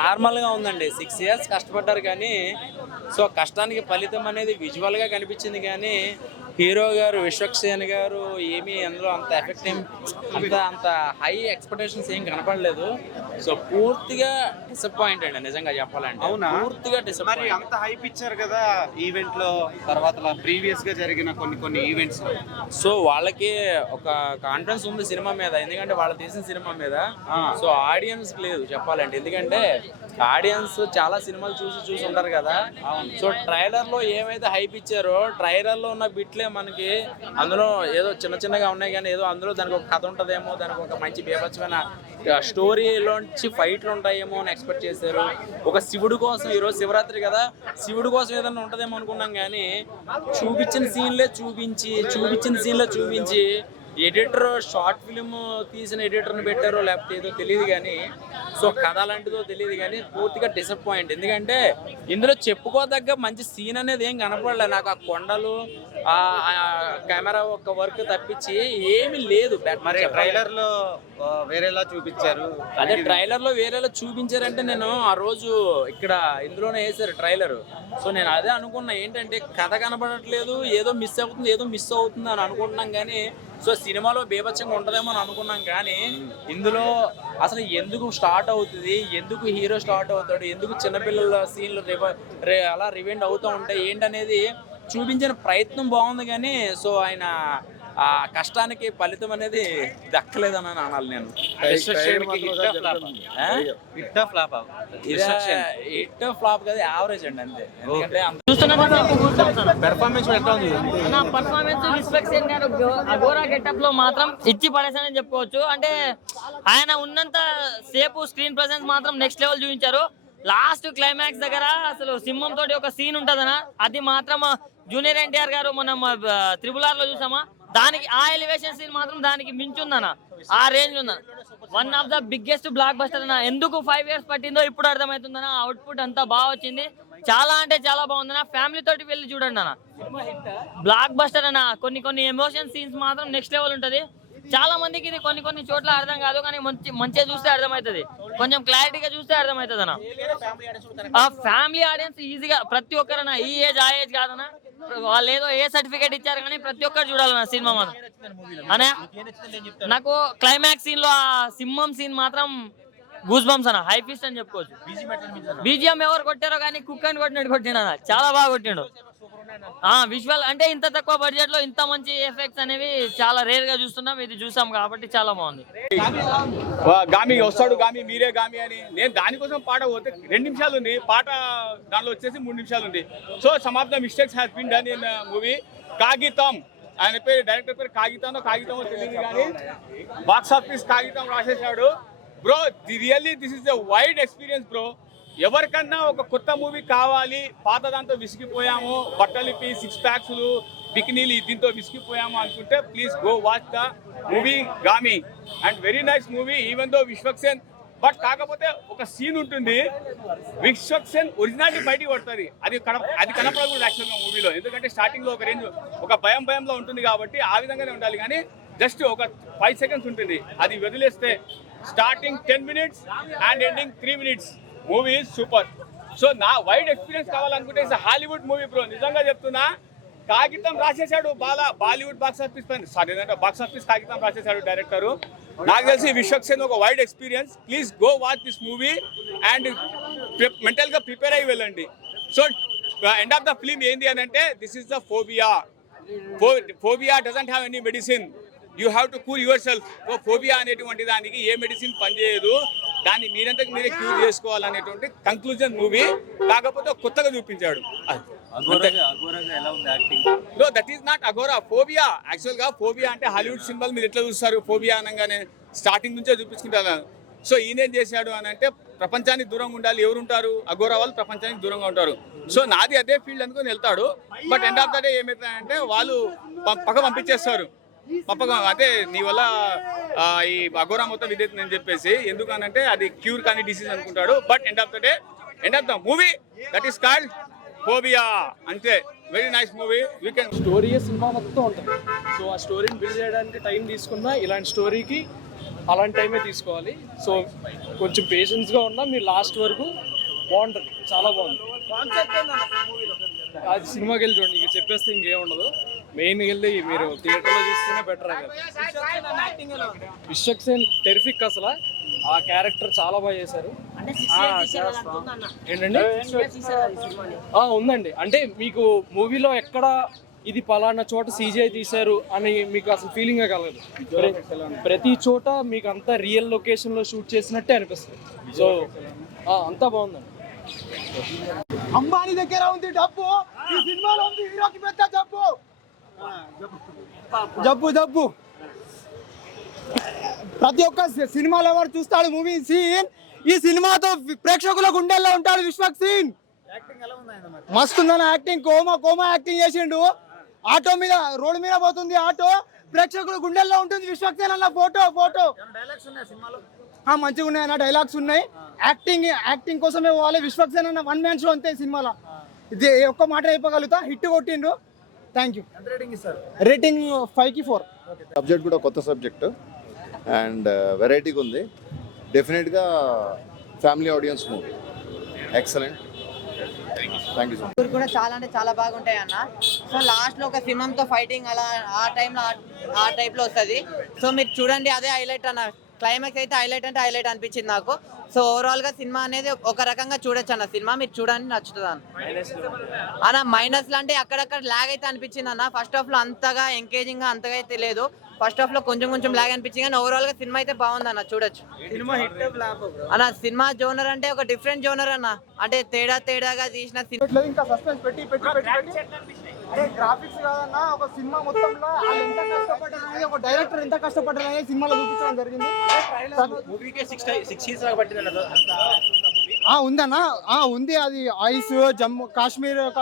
నార్మల్గా ఉందండి. 6 ఇయర్స్ కష్టపడ్డారు కానీ సో కష్టానికి ఫలితం అనేది విజువల్గా కనిపించింది కానీ హీరో గారు విశ్వక్సేన్ గారు ఏమీ అందులో అంత ఎఫెక్ట్ ఏం అంత హై ఎక్స్పెక్టేషన్స్ ఏం కనపడలేదు. సో పూర్తిగా డిసప్పాయింట్ అండి నిజంగా చెప్పాలంటే. అవునా? పూర్తిగా మరి డిసప్పాయింట్. అంత హైప్ ఇచ్చారు కదా ఈవెంట్ లో, తర్వాత ప్రీవియస్ గా జరిగిన కొన్ని ఈవెంట్స్. సో వాళ్ళకి ఒక కాన్ఫిడెన్స్ ఉంది సినిమా మీద, ఎందుకంటే వాళ్ళు తీసిన సినిమా మీద. సో ఆడియన్స్ లేదు చెప్పాలంటే, ఎందుకంటే ఆడియన్స్ చాలా సినిమాలు చూసి ఉంటారు కదా. సో ట్రైలర్ లో ఏమైతే హైప్ ఇచ్చారో ట్రైలర్ లో ఉన్న బిట్లే మనకి అందులో ఏదో చిన్నగా ఉన్నాయి కానీ ఏదో అందులో దానికి ఒక కథ ఉంటుందేమో, దానికి ఒక మంచి బీభత్సమైన స్టోరీలోంచి ఫైట్లు ఉంటాయేమో అని ఎక్స్పెక్ట్ చేశారు. ఒక శివుడు కోసం, ఈరోజు శివరాత్రి కదా, శివుడు కోసం ఏదైనా ఉంటుందేమో అనుకున్నాం కానీ చూపించిన సీన్లే చూపించి ఎడిటర్ షార్ట్ ఫిలిం తీసిన ఎడిటర్ని పెట్టారో లేకపోతే ఏదో తెలియదు కానీ సో కథ అలాంటిదో తెలియదు కానీ పూర్తిగా డిసప్పాయింట్. ఎందుకంటే ఇందులో చెప్పుకోదగ్గ మంచి సీన్ అనేది ఏం కనపడలే నాకు. ఆ కొండలు, ఆ కెమెరా ఒక వర్క్ తప్పించి ఏమీ లేదు. మరి ట్రైలర్ లో వేరేలా చూపించారు. అదే ట్రైలర్ లో వేరేలా చూపించారంటే నేను ఆ రోజు ఇక్కడ ఇందులోనే వేసారు ట్రైలర్. సో నేను అదే అనుకున్నా, ఏంటంటే కథ కనపడట్లేదు, ఏదో మిస్ అవుతుంది అని అనుకుంటున్నాం కానీ సో సినిమాలో బీభత్సంగా ఉంటుందేమో అని అనుకున్నాం కానీ ఇందులో అసలు ఎందుకు స్టార్ట్ అవుతుంది, ఎందుకు హీరో స్టార్ట్ అవుతాడు, ఎందుకు చిన్నపిల్లల సీన్లు అలా రివెండ్ అవుతూ ఉంటాయి ఏంటనేది చూపించిన ప్రయత్నం బాగుంది కానీ సో ఆయన ఆ కష్టానికి ఫలితం అనేది దక్కలేదని అనాలి నేను. హిట్ ఫ్లాప్ కదా, యావరేజ్ అండి అంతే. ఎందుకంటే పర్ఫార్మెన్స్ విశ్వక్సేన్ గారు అఘోరా గెటప్ లో మాత్రం ఇచ్చి పడేసానని చెప్పుకోవచ్చు. అంటే ఆయన ఉన్నంత సేపు స్క్రీన్ ప్రెసెన్స్ మాత్రం నెక్స్ట్ లెవెల్ చూపించారు. లాస్ట్ క్లైమాక్స్ దగ్గర అసలు సింహం తోటి ఒక సీన్ ఉంటదనా, అది మాత్రం జూనియర్ ఎన్టీఆర్ గారు మనం త్రిబుల్ ఆర్ లో చూసామా, దానికి ఆ ఎలివేషన్ సీన్ మాత్రం దానికి మించుందనా, ఆ రేంజ్ ఉందన్న. One of the biggest block buster అన్న. ఎందుకు 5 years పట్టిందో ఇప్పుడు అర్థమవుతుందన్న. అవుట్పుట్ అంతా బాగా వచ్చింది, చాలా అంటే చాలా బాగుందన్న. ఫ్యామిలీ తోటి వెళ్ళి చూడండి అన్న, బ్లాక్ బస్టర్ అన్న. కొన్ని ఎమోషన్ సీన్స్ మాత్రం నెక్స్ట్ లెవెల్ ఉంటది. చాలా మందికి ఇది కొన్ని చోట్ల అర్థం కాదు కానీ మంచిగా చూస్తే అర్థమవుతుంది, కొంచెం క్లారిటీగా చూస్తే అర్థమవుతుంది అన్న. ఆ ఫ్యామిలీ ఆడియన్స్ ఈజీగా ప్రతి ఒక్కరన్నా, ఈ ఏజ్ ఆ ఏజ్ కాదన్న, వాళ్ళు ఏదో ఏ సర్టిఫికేట్ ఇచ్చారు కానీ ప్రతి ఒక్కరు చూడాలన్న సినిమా మాత్రం అనే. నాకు క్లైమాక్స్ సీన్ లో ఆ సింహం సీన్ మాత్రం గూస్ బంప్స్ అన్న, హై ఫీస్ట్ అని చెప్పుకోవచ్చు. బీజిఎం ఎవరు కొట్టారో కానీ కుక్ అని కొట్టినట్టు కొట్టిండు అన్న, చాలా బాగా కొట్టిండు. విజువల్ అంటే ఇంత తక్కువ బడ్జెట్ లో ఇంత మంచి ఎఫెక్ట్స్ అనేవి చాలా రేర్ గా చూస్తున్నాం, ఇది చూసాం కాబట్టి చాలా బాగుంది. గామి వస్తాడు, గామి మీరే గామి అని నేను దానికోసం పాట పోతే 2 నిమిషాలు ఉంది పాట, దానిలో వచ్చేసి 3 నిమిషాలు ఉంది. So some of the mistakes has been done in movie. కాగితం ఆయన పేరు, డైరెక్టర్ పేరు కాగితమో తెలియదు కానీ బాక్స్ ఆఫీస్ కాగితం రాసేసాడు bro. Really this is a wide experience bro. ఎవరికన్నా ఒక కొత్త మూవీ కావాలి, పాత దాంతో విసిగిపోయాము, బట్టలిపి 6 packs బికినీలు దీంతో విసిగిపోయాము అనుకుంటే please go watch the movie Gaami. And very nice movie even though Vishwaksen. But కాకపోతే ఒక సీన్ ఉంటుంది, విశ్వక్సేన్ ఒరిజినాలిటీ బయటికి పడుతుంది, అది కనపడకూడదు యాక్చువల్గా మూవీలో. ఎందుకంటే స్టార్టింగ్లో ఒక రేంజ్ ఒక భయంలో ఉంటుంది కాబట్టి ఆ విధంగానే ఉండాలి. కానీ జస్ట్ ఒక 5 seconds ఉంటుంది, అది వదిలేస్తే starting 10 minutes and ending 3 minutes movie super. So నా వైడ్ ఎక్స్పీరియన్స్ కావాలనుకుంటే ఇట్స్ హాలీవుడ్ మూవీ బ్రో, నిజంగా చెప్తున్నా. కాగితం రాసేసాడు బాలీవుడ్ బాక్స్ ఆఫీస్ కాగితం రాసేసాడు డైరెక్టరు. నాకు తెలిసి విశ్వక్సేన్ ఒక wide experience. Please go watch this movie and మెంటల్గా ప్రిపేర్ అయ్యి వెళ్ళండి. So end of the film ఏంది అని అంటే this is the phobia doesn't have any medicine, you have to cool your self. Phobia అనేటువంటి దానికి ఏ మెడిసిన్ పనిచేయదు, దాన్ని మీరంతకు మీరే క్యూర్ చేసుకోవాలనేటువంటి కంక్లూజన్ మూవీ. కాకపోతే కొత్తగా చూపించాడు. That is not Aghora, phobia. యాక్చువల్గా ఫోబియా అంటే హాలీవుడ్ సినిమాలు మీరు ఎట్లా చూస్తారు, ఫోబియా అనగానే స్టార్టింగ్ నుంచే చూపించుకుంటారు. సో ఈయనేం చేశాడు అని అంటే ప్రపంచానికి దూరంగా ఉండాలి. ఎవరు ఉంటారు, అఘోరా వాళ్ళు ప్రపంచానికి దూరంగా ఉంటారు. సో నాది అదే ఫీల్డ్ అనుకుని వెళ్తాడు. But end of the day ఏమవుతాయంటే వాళ్ళు పక్క పంపించేస్తారు. అదే నీ వల్ల ఈ అఘోరా మొత్తం విధేయత అని చెప్పేసి, ఎందుకనంటే అది క్యూర్ కానీ డిసీజ్ అనుకుంటాడు. But end of the movie that is called phobia అంతే. Very nice movie. You can story సినిమా మొత్తం ఉంటుంది. సో ఆ స్టోరీని బిల్డ్ చేయడానికి టైం తీసుకున్నా ఇలాంటి స్టోరీకి అలాంటి టైమే తీసుకోవాలి. సో కొంచెం పేషెన్స్గా ఉన్నా మీరు లాస్ట్ వరకు బాగుంటుంది, చాలా బాగుంది. అది సినిమాకి వెళ్ళి చూడండి, ఇక చెప్పేస్తే ఇంకేం ఉండదు. మెయిన్గా వెళ్ళి మీరు థియేటర్లో చూస్తేనే బెటర్. విశ్వక్ సేన్ టెరిఫిక్ అసలు, ఆ క్యారెక్టర్ చాలా బాగా చేశారు. ఏంటండి ఉందండి, అంటే మీకు మూవీలో ఎక్కడ ఇది పలానా చోట CGI తీశారు అని మీకు అసలు ఫీలింగే కలగదు. ప్రతి చోట మీకు అంతా రియల్ లొకేషన్లో షూట్ చేసినట్టే అనిపిస్తుంది. సో అంతా బాగుందండి. అంబానీ దగ్గర ఉంది డబ్బు, ఈ సినిమాలో ఉంది హీరోకి పెద్ద జబ్బు. జబ్బు జబ్బు ప్రతి ఒక్క సినిమాలో ఎవరు చూస్తాడు మూవీ సీన్, ఈ సినిమాతో ప్రేక్షకుల గుండెల్లో ఉంటాడు విశ్వక్ సేన్. మస్తు ఉందన్న యాక్టింగ్, కోమా యాక్టింగ్ చేసిండు. ఆటో మీద రోడ్డు మీద పోతుంది ఆటో, ప్రేక్షకుల గుండెల్లో ఉంటుంది విశ్వక్ సేన్ అన్న. ఫోటో మంచిగా ఉన్నాయి అన్న, డైలాగ్స్ ఉన్నాయి. యాక్టింగ్ కోసమే పోవాలి. విశ్వక్ సేన్ అన్న వన్ మ్యాన్ షో అంతే సినిమాలో. ఇది ఒక్క మాట చెప్పగలుగుతా, హిట్ కొట్టిండు. Thank you. రేటింగ్ 5కి 4. సబ్జెక్ట్ కూడా కొత్త సబ్జెక్ట్ అండ్ వెరైటీగా ఉంది. డెఫినెట్గా family audience movie. Excellent. Thank you so much. కూడా చాలా అంటే చాలా బాగుంటాయి అన్న. సో లాస్ట్లో ఒక సింహంతో ఫైటింగ్ అలా ఆ టైంలో ఆ టైప్లో వస్తుంది. సో మీరు చూడండి, అదే హైలైట్ అన్న. క్లైమాక్స్ అయితే హైలైట్ అనిపించింది నాకు. సో ఓవరాల్గా సినిమా అనేది ఒక రకంగా చూడొచ్చు అన్న. సినిమా మీరు చూడండి, నచ్చుతుంది అన్న. మైనస్లు అంటే అక్కడక్కడ ల్యాగ్ అయితే అనిపించింది అన్న. ఫస్ట్ హాఫ్లో అంతగా ఎంగేజింగ్గా అంతగా అయితే లేదు. ఫస్ట్ హాఫ్లో కొంచెం ల్యాగ్ అనిపించింది, కానీ ఓవరాల్గా సినిమా అయితే బాగుంది అన్న, చూడొచ్చు. అన్న సినిమా జోనర్ అంటే ఒక డిఫరెంట్ జోనర్ అన్న. అంటే తేడాగా తీసిన సినిమా. ఇంకా సస్పెన్స్ పెట్టి అరే గ్రాఫిక్స్ కాదన్నా, ఒక సినిమా మొత్తంలో వాళ్ళు ఎంత కష్టపడ్డారనేది, ఒక డైరెక్టర్ ఎంత కష్టపడ్డారనేది సినిమాలో చూపించడం జరిగింది. ఉందన్నా, ఉంది. అది ఐస్, జమ్మూ కాశ్మీర్